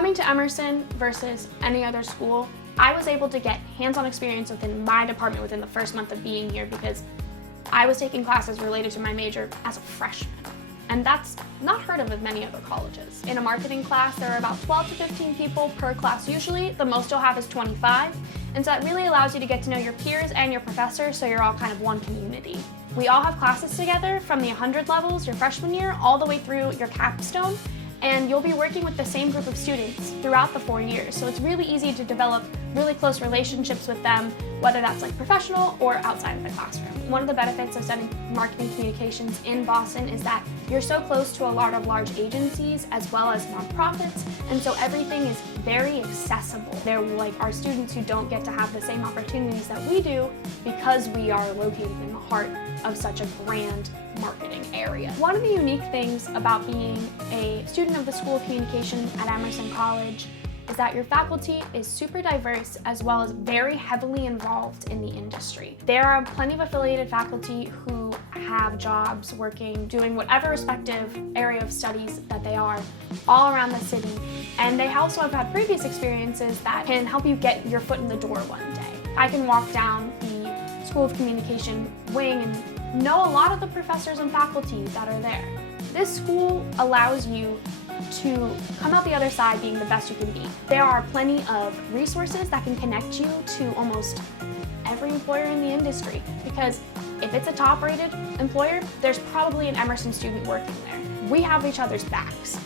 Coming to Emerson versus any other school, I was able to get hands-on experience within my department within the first month of being here because I was taking classes related to my major as a freshman. And that's not heard of at many other colleges. In a marketing class, there are about 12 to 15 people per class usually. The most you'll have is 25. And so that really allows you to get to know your peers and your professors, so you're all kind of one community. We all have classes together from the 100 levels your freshman year all the way through your capstone. And you'll be working with the same group of students throughout the 4 years. So it's really easy to develop really close relationships with them, whether that's like professional or outside of the classroom. One of the benefits of studying marketing communications in Boston is that you're so close to a lot of large agencies as well as nonprofits, and so everything is very accessible. There are students who don't get to have the same opportunities that we do because we are located in the heart of such a grand marketing area. One of the unique things about being a student of the School of Communication at Emerson College is that your faculty is super diverse as well as very heavily involved in the industry. There are plenty of affiliated faculty who have jobs working, doing whatever respective area of studies that they are all around the city. And they also have had previous experiences that can help you get your foot in the door one day. I can walk down the School of Communication wing and know a lot of the professors and faculty that are there. This school allows you to come out the other side being the best you can be. There are plenty of resources that can connect you to almost every employer in the industry, because if it's a top-rated employer, there's probably an Emerson student working there. We have each other's backs.